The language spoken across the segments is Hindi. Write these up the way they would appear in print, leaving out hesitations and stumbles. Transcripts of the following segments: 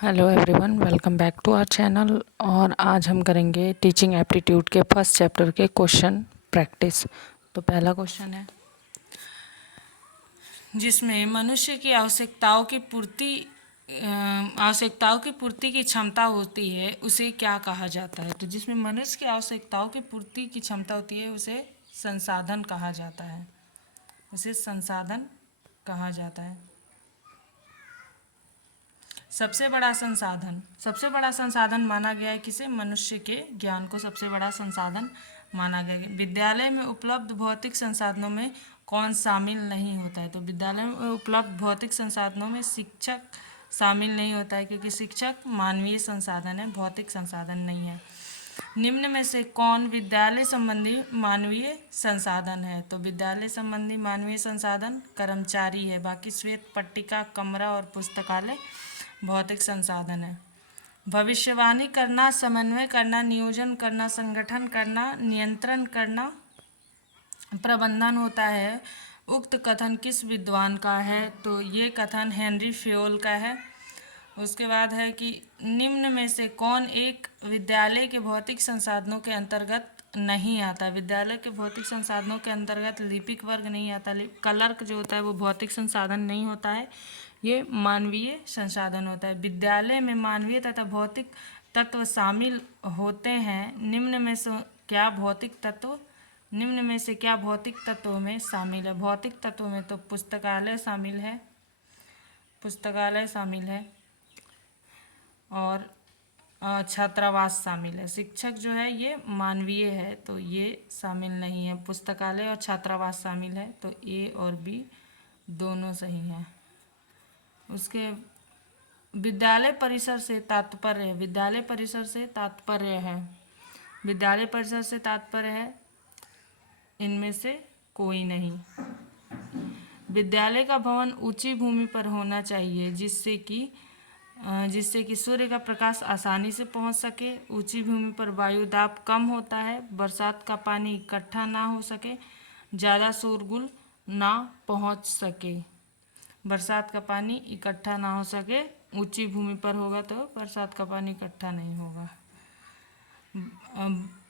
Hello everyone, welcome back to our channel. और आज हम करेंगे टीचिंग एप्टीट्यूड के फर्स्ट चैप्टर के क्वेश्चन प्रैक्टिस। तो पहला क्वेश्चन है, जिसमें मनुष्य की आवश्यकताओं की पूर्ति की क्षमता होती है, उसे क्या कहा जाता है। तो जिसमें मनुष्य की आवश्यकताओं की पूर्ति की क्षमता होती है, उसे संसाधन कहा जाता है। उसे संसाधन कहा जाता है। सबसे बड़ा संसाधन माना गया है किसे? मनुष्य के ज्ञान को सबसे बड़ा संसाधन माना गया है। विद्यालय में उपलब्ध भौतिक संसाधनों में कौन शामिल नहीं होता है? तो विद्यालय में उपलब्ध भौतिक संसाधनों में शिक्षक शामिल नहीं होता है, क्योंकि शिक्षक मानवीय संसाधन है, भौतिक संसाधन नहीं है। निम्न में से कौन विद्यालय संबंधी मानवीय संसाधन है? तो विद्यालय संबंधी मानवीय संसाधन कर्मचारी है। बाकी श्वेत पट्टिका, कमरा और पुस्तकालय भौतिक संसाधन है। भविष्यवाणी करना, समन्वय करना, नियोजन करना, संगठन करना, नियंत्रण करना, प्रबंधन होता है। उक्त कथन किस विद्वान का है? तो ये कथन हेनरी फ्योल का है। उसके बाद है कि निम्न में से कौन एक विद्यालय के भौतिक संसाधनों के अंतर्गत नहीं आता? विद्यालय के भौतिक संसाधनों के अंतर्गत लिपिक वर्ग नहीं आता। क्लर्क जो होता है वो भौतिक संसाधन नहीं होता है, ये मानवीय संसाधन होता है। विद्यालय में मानवीय तथा भौतिक तत्व शामिल होते हैं। निम्न में से क्या भौतिक तत्वों में शामिल है? भौतिक तत्वों में तो पुस्तकालय शामिल है और छात्रावास शामिल है। शिक्षक जो है ये मानवीय है, तो ये शामिल नहीं है। पुस्तकालय और छात्रावास शामिल है, तो ए और बी दोनों सही हैं। उसके विद्यालय परिसर से तात्पर्य है इनमें से कोई नहीं। विद्यालय का भवन ऊंची भूमि पर होना चाहिए, जिससे कि सूर्य का प्रकाश आसानी से पहुंच सके। ऊंची भूमि पर वायु दाब कम होता है, बरसात का पानी इकट्ठा ना हो सके, ज़्यादा शोरगुल ना पहुंच सके। बरसात का पानी इकट्ठा ना हो सके, ऊंची भूमि पर होगा तो बरसात का पानी इकट्ठा नहीं होगा।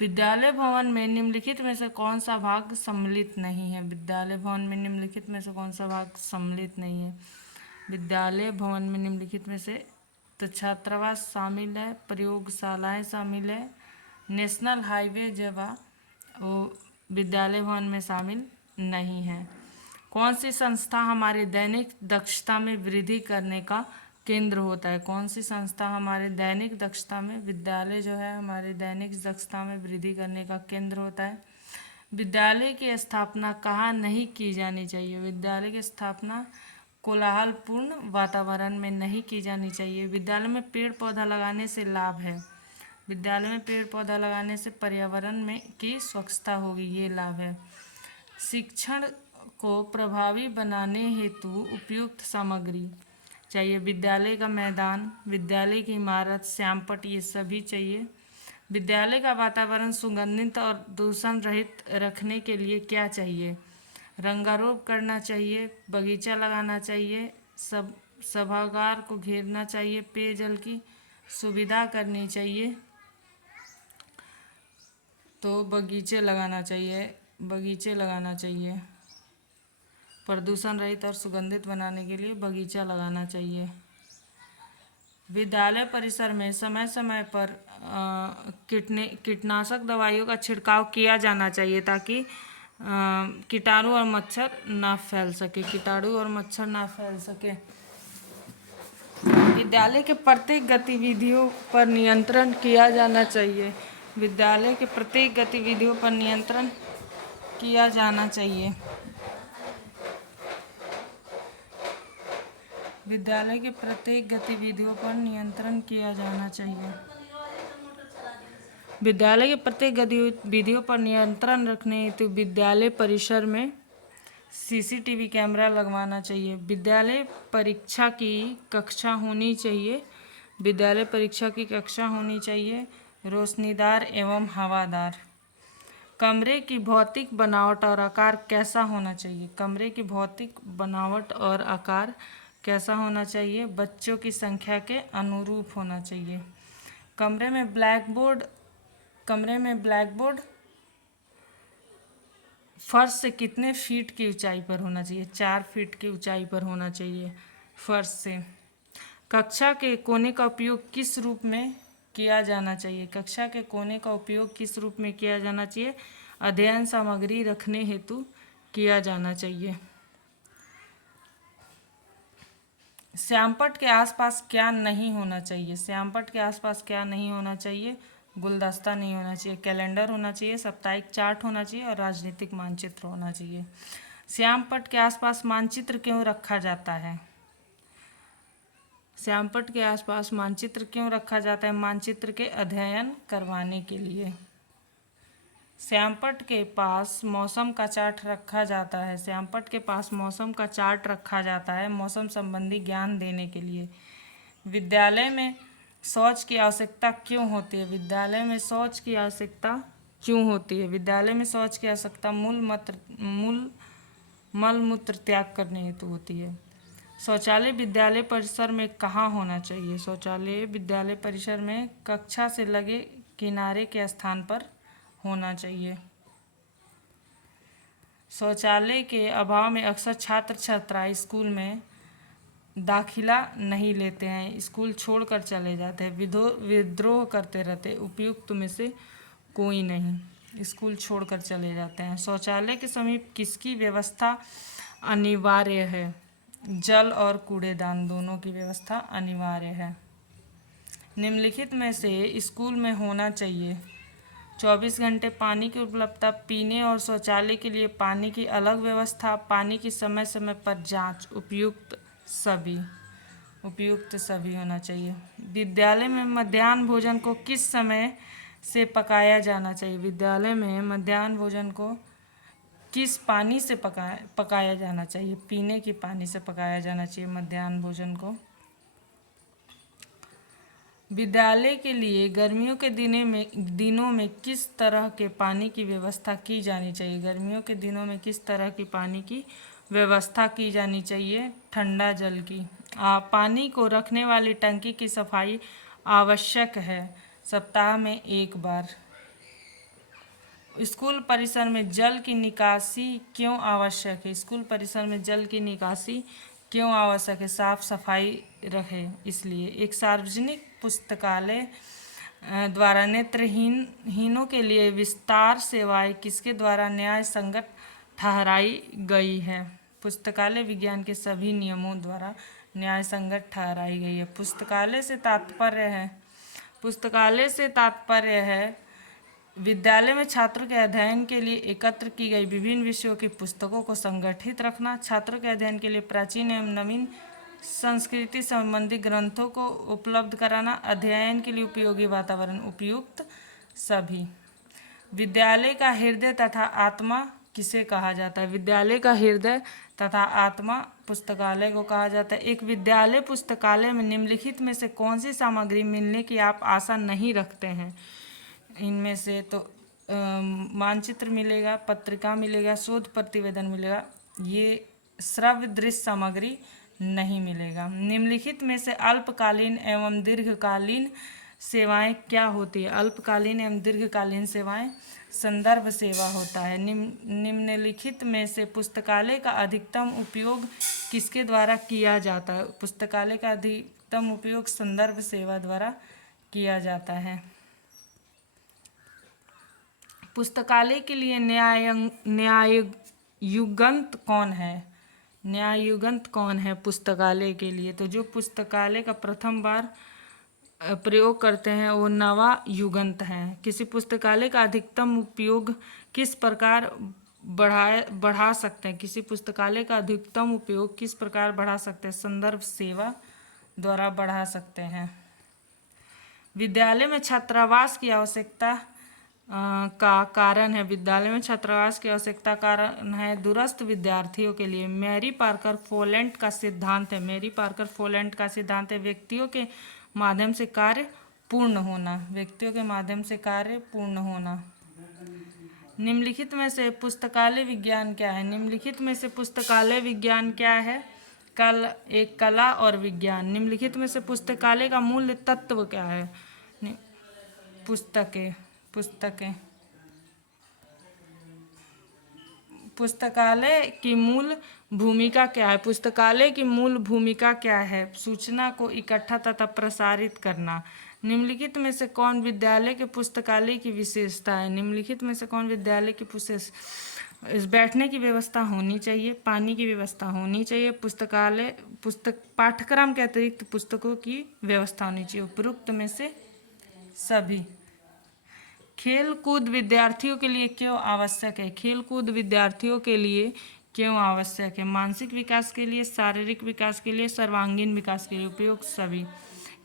विद्यालय भवन में निम्नलिखित में से कौन सा भाग सम्मिलित नहीं है? विद्यालय भवन में निम्नलिखित में से कौन सा भाग सम्मिलित नहीं है? विद्यालय भवन में निम्नलिखित में से तो छात्रावास शामिल है, प्रयोगशालाएं शामिल है, नेशनल हाईवे जगह वो विद्यालय भवन में शामिल नहीं है। कौन सी संस्था हमारी दैनिक दक्षता में वृद्धि करने का केंद्र होता है? कौन सी संस्था हमारे दैनिक दक्षता में, विद्यालय जो है हमारे दैनिक दक्षता में वृद्धि करने का केंद्र होता है। विद्यालय की स्थापना कहाँ नहीं की जानी चाहिए? विद्यालय की स्थापना कोलाहलपूर्ण वातावरण में नहीं की जानी चाहिए। विद्यालय में पेड़ पौधा लगाने से लाभ है। विद्यालय में पेड़ पौधा लगाने से पर्यावरण में की स्वच्छता होगी, ये लाभ है। शिक्षण को प्रभावी बनाने हेतु उपयुक्त सामग्री चाहिए। विद्यालय का मैदान, विद्यालय की इमारत, श्यामपट्ट, ये सभी चाहिए। विद्यालय का वातावरण सुगंधित और दूषण रहित रखने के लिए क्या चाहिए? रंगारोप करना चाहिए, बगीचा लगाना चाहिए, सभागार को घेरना चाहिए, पेयजल की सुविधा करनी चाहिए, तो बगीचे लगाना चाहिए। प्रदूषण रहित और सुगंधित बनाने के लिए बगीचा लगाना चाहिए। विद्यालय परिसर में समय समय पर कीटनाशक दवाइयों का छिड़काव किया जाना चाहिए, ताकि कीटाणु और मच्छर ना फैल सके। विद्यालय के प्रत्येक गतिविधियों पर नियंत्रण किया जाना चाहिए। विद्यालय के प्रत्येक गतिविधियों पर नियंत्रण किया जाना चाहिए। विद्यालय के प्रत्येक गतिविधियों पर नियंत्रण किया जाना चाहिए। विद्यालय के प्रत्येक गतिविधियों पर नियंत्रण रखने हेतु विद्यालय परिसर में सीसीटीवी कैमरा लगवाना चाहिए। विद्यालय परीक्षा की कक्षा होनी चाहिए, रोशनीदार एवं हवादार। कमरे की भौतिक बनावट और आकार कैसा होना चाहिए? कमरे की भौतिक बनावट और आकार कैसा होना चाहिए? बच्चों की संख्या के अनुरूप होना चाहिए। कमरे में ब्लैकबोर्ड फर्श से कितने फीट की ऊंचाई पर होना चाहिए? 4 फीट की ऊंचाई पर होना चाहिए फर्श से। कक्षा के कोने का उपयोग किस रूप में किया जाना चाहिए? कक्षा के कोने का उपयोग किस रूप में किया जाना चाहिए? अध्ययन सामग्री रखने हेतु किया जाना चाहिए। श्यामपट्ट के आसपास क्या नहीं होना चाहिए? श्यामपट्ट के आसपास क्या नहीं होना चाहिए? गुलदस्ता नहीं होना चाहिए, कैलेंडर होना चाहिए, साप्ताहिक चार्ट होना चाहिए और राजनीतिक मानचित्र होना चाहिए। श्यामपट्ट के आसपास मानचित्र क्यों रखा जाता है? श्यामपट्ट के आसपास मानचित्र क्यों रखा जाता है? मानचित्र के अध्ययन करवाने के लिए। श्यामपट्ट के पास मौसम का चार्ट रखा जाता है। श्यामपट्ट के पास मौसम का चार्ट रखा जाता है मौसम संबंधी ज्ञान देने के लिए। विद्यालय में शौच की आवश्यकता क्यों होती है? विद्यालय में शौच की आवश्यकता क्यों होती है? विद्यालय में शौच की आवश्यकता मल मूत्र त्याग करने हेतु होती है। शौचालय विद्यालय परिसर में कहाँ होना चाहिए? शौचालय विद्यालय परिसर में कक्षा से लगे किनारे के स्थान पर होना चाहिए। शौचालय के अभाव में अक्सर छात्र छात्राएं स्कूल में दाखिला नहीं लेते हैं, स्कूल छोड़कर चले जाते हैं, विद्रोह करते रहते। उपयुक्त में से कोई नहीं, स्कूल छोड़कर चले जाते हैं। शौचालय के समीप किसकी व्यवस्था अनिवार्य है? जल और कूड़ेदान दोनों की व्यवस्था अनिवार्य है। निम्नलिखित में से स्कूल में होना चाहिए 24 घंटे पानी की उपलब्धता, पीने और शौचालय के लिए पानी की अलग व्यवस्था, पानी की समय समय पर जांच, उपयुक्त सभी होना चाहिए। विद्यालय में मध्याह्न भोजन को किस समय से पकाया जाना चाहिए? विद्यालय में मध्याह्न भोजन को किस पानी से पकाया जाना चाहिए? पीने की पानी से पकाया जाना चाहिए मध्याह्न भोजन को। विद्यालय के लिए गर्मियों के दिनों में किस तरह के पानी की व्यवस्था की जानी चाहिए? गर्मियों के दिनों में किस तरह की पानी की व्यवस्था की जानी चाहिए? ठंडा जल की। पानी को रखने वाली टंकी की सफाई आवश्यक है, सप्ताह में 1 बार। स्कूल परिसर में जल की निकासी क्यों आवश्यक है? स्कूल परिसर में जल की निकासी क्यों आवश्यक है? साफ सफाई रहे इसलिए। एक सार्वजनिक पुस्तकालय द्वारा नेत्रहीनों के लिए विस्तार सेवाएं किसके द्वारा न्याय संगत ठहराई गई है? पुस्तकालय विज्ञान के सभी नियमों द्वारा न्याय संगत ठहराई गई है। पुस्तकालय से तात्पर्य है विद्यालय में छात्रों के अध्ययन के लिए एकत्र की गई विभिन्न विषयों की पुस्तकों को संगठित रखना, छात्रों के अध्ययन के लिए प्राचीन एवं नवीन संस्कृति संबंधी ग्रंथों को उपलब्ध कराना, अध्ययन के लिए उपयोगी वातावरण, उपयुक्त सभी। विद्यालय का हृदय तथा आत्मा किसे कहा जाता है? विद्यालय का हृदय तथा आत्मा पुस्तकालय को कहा जाता है। एक विद्यालय पुस्तकालय में निम्नलिखित में से कौन सी सामग्री मिलने की आप आशा नहीं रखते हैं? इनमें से तो मानचित्र मिलेगा, पत्रिका मिलेगा, शोध प्रतिवेदन मिलेगा, ये श्रव्य दृश्य सामग्री नहीं मिलेगा। निम्नलिखित में से अल्पकालीन एवं दीर्घकालीन सेवाएं क्या होती है? अल्पकालीन एवं दीर्घकालीन सेवाएं संदर्भ सेवा होता है। निम्नलिखित में से पुस्तकालय का अधिकतम उपयोग किसके द्वारा किया जाता है? पुस्तकालय का अधिकतम उपयोग संदर्भ सेवा द्वारा किया जाता है। पुस्तकालय के लिए न्यायुगंत कौन है? न्यायुगंत कौन है पुस्तकालय के लिए? तो जो पुस्तकालय का प्रथम बार प्रयोग करते हैं वो नवायुगंत हैं। किसी पुस्तकालय का अधिकतम उपयोग किस प्रकार बढ़ा सकते हैं? किसी पुस्तकालय का अधिकतम उपयोग किस प्रकार बढ़ा सकते हैं? संदर्भ सेवा द्वारा बढ़ा सकते हैं। विद्यालय में छात्रावास की आवश्यकता का कारण है। विद्यालय में छात्रावास की आवश्यकता कारण है दूरस्थ विद्यार्थियों के लिए मैरी पार्कर फोलैंड का सिद्धांत है। मैरी पार्कर फोलैंड का सिद्धांत है व्यक्तियों के माध्यम से कार्य पूर्ण होना। व्यक्तियों के माध्यम से कार्य पूर्ण होना। निम्नलिखित में से पुस्तकालय विज्ञान क्या है? निम्नलिखित में से पुस्तकालय विज्ञान क्या है? एक कला और विज्ञान। निम्नलिखित में से पुस्तकालय का मूल तत्व क्या है? पुस्तकालय की मूल भूमिका क्या है? पुस्तकालय की मूल भूमिका क्या है? सूचना को इकट्ठा तथा प्रसारित करना। निम्नलिखित में से कौन विद्यालय के पुस्तकालय की विशेषता है? निम्नलिखित में से कौन विद्यालय की इस बैठने की व्यवस्था होनी चाहिए, पानी की व्यवस्था होनी चाहिए, पाठ्यक्रम के अतिरिक्त पुस्तकों की व्यवस्था होनी चाहिए। उपरोक्त में से सभी। खेल कूद विद्यार्थियों के लिए क्यों आवश्यक है? खेल कूद विद्यार्थियों के लिए क्यों आवश्यक है? मानसिक विकास के लिए, शारीरिक विकास के लिए, सर्वांगीण विकास के लिए। उपयुक्त सभी।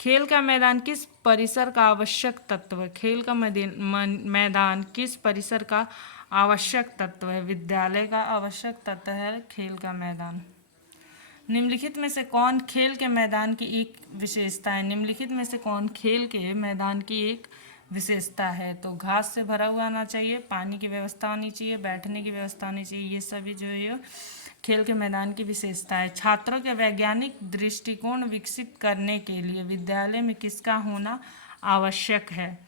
खेल का मैदान किस परिसर का आवश्यक तत्व है? खेल का मैदान किस परिसर का आवश्यक तत्व है? विद्यालय का आवश्यक तत्व है खेल का मैदान। निम्नलिखित में से कौन खेल के मैदान की एक विशेषता है? निम्नलिखित में से कौन खेल के मैदान की एक विशेषता है? तो घास से भरा हुआ आना चाहिए, पानी की व्यवस्था होनी चाहिए, बैठने की व्यवस्था होनी चाहिए। ये सभी जो है खेल के मैदान की विशेषता है। छात्रों के वैज्ञानिक दृष्टिकोण विकसित करने के लिए विद्यालय में किसका होना आवश्यक है?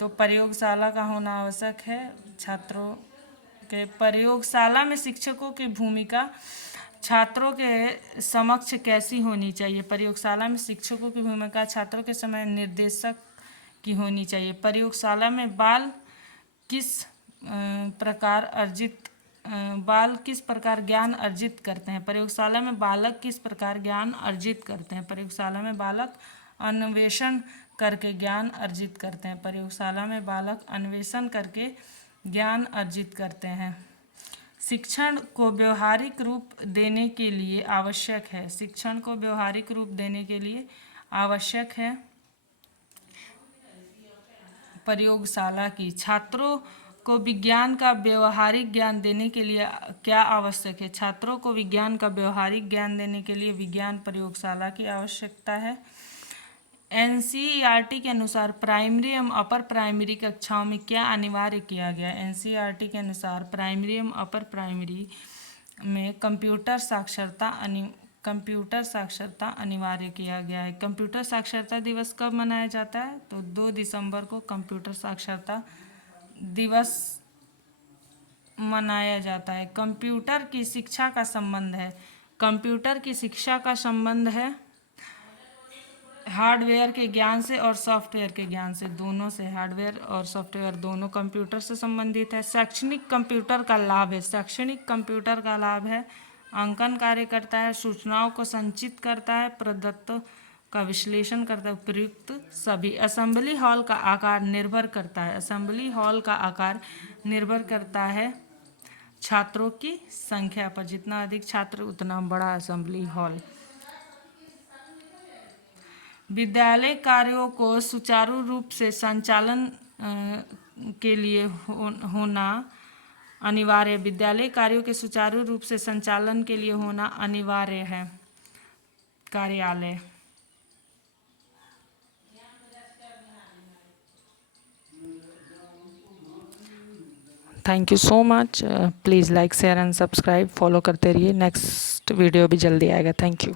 तो प्रयोगशाला का होना आवश्यक है। छात्रों के प्रयोगशाला में शिक्षकों की भूमिका छात्रों के समक्ष कैसी होनी चाहिए? प्रयोगशाला में शिक्षकों की भूमिका छात्रों के समय निर्देशक की होनी चाहिए। प्रयोगशाला में बाल किस प्रकार ज्ञान अर्जित करते हैं? प्रयोगशाला में बालक किस प्रकार ज्ञान अर्जित करते हैं? प्रयोगशाला में बालक अन्वेषण करके ज्ञान अर्जित करते हैं। प्रयोगशाला में बालक अन्वेषण करके ज्ञान अर्जित करते हैं। शिक्षण को व्यवहारिक रूप देने के लिए आवश्यक है। शिक्षण को व्यवहारिक रूप देने के लिए आवश्यक है प्रयोगशाला की। छात्रों को विज्ञान का व्यवहारिक ज्ञान देने के लिए क्या आवश्यक है? छात्रों को विज्ञान का व्यवहारिक ज्ञान देने के लिए विज्ञान प्रयोगशाला की आवश्यकता है। एनसीईआरटी के अनुसार प्राइमरी एवं अपर प्राइमरी कक्षाओं में क्या अनिवार्य किया गया? एनसीईआरटी के अनुसार प्राइमरी एवं अपर प्राइमरी में कंप्यूटर साक्षरता अनिवार्य किया गया है। कंप्यूटर साक्षरता दिवस कब मनाया जाता है? तो 2 दिसंबर को कंप्यूटर साक्षरता दिवस मनाया जाता है। कंप्यूटर की शिक्षा का संबंध है। कंप्यूटर की शिक्षा का संबंध है हार्डवेयर के ज्ञान से और सॉफ्टवेयर के ज्ञान से, दोनों से। हार्डवेयर और सॉफ्टवेयर दोनों कंप्यूटर से संबंधित है। शैक्षणिक कंप्यूटर का लाभ है। शैक्षणिक कंप्यूटर का लाभ है अंकन कार्य करता है, सूचनाओं को संचित करता है, प्रदत्तों का विश्लेषण करता है। उपयुक्त सभी। असेंबली हॉल का आकार निर्भर करता है। असेंबली हॉल का आकार निर्भर करता है छात्रों की संख्या पर। जितना अधिक छात्र उतना बड़ा असेंबली हॉल। विद्यालय कार्यों को सुचारू रूप से संचालन के लिए होना अनिवार्य। विद्यालय कार्यों के सुचारू रूप से संचालन के लिए होना अनिवार्य है कार्यालय। Thank you so much. Please like share and subscribe. Follow करते रहिए। नेक्स्ट वीडियो भी जल्दी आएगा। Thank you.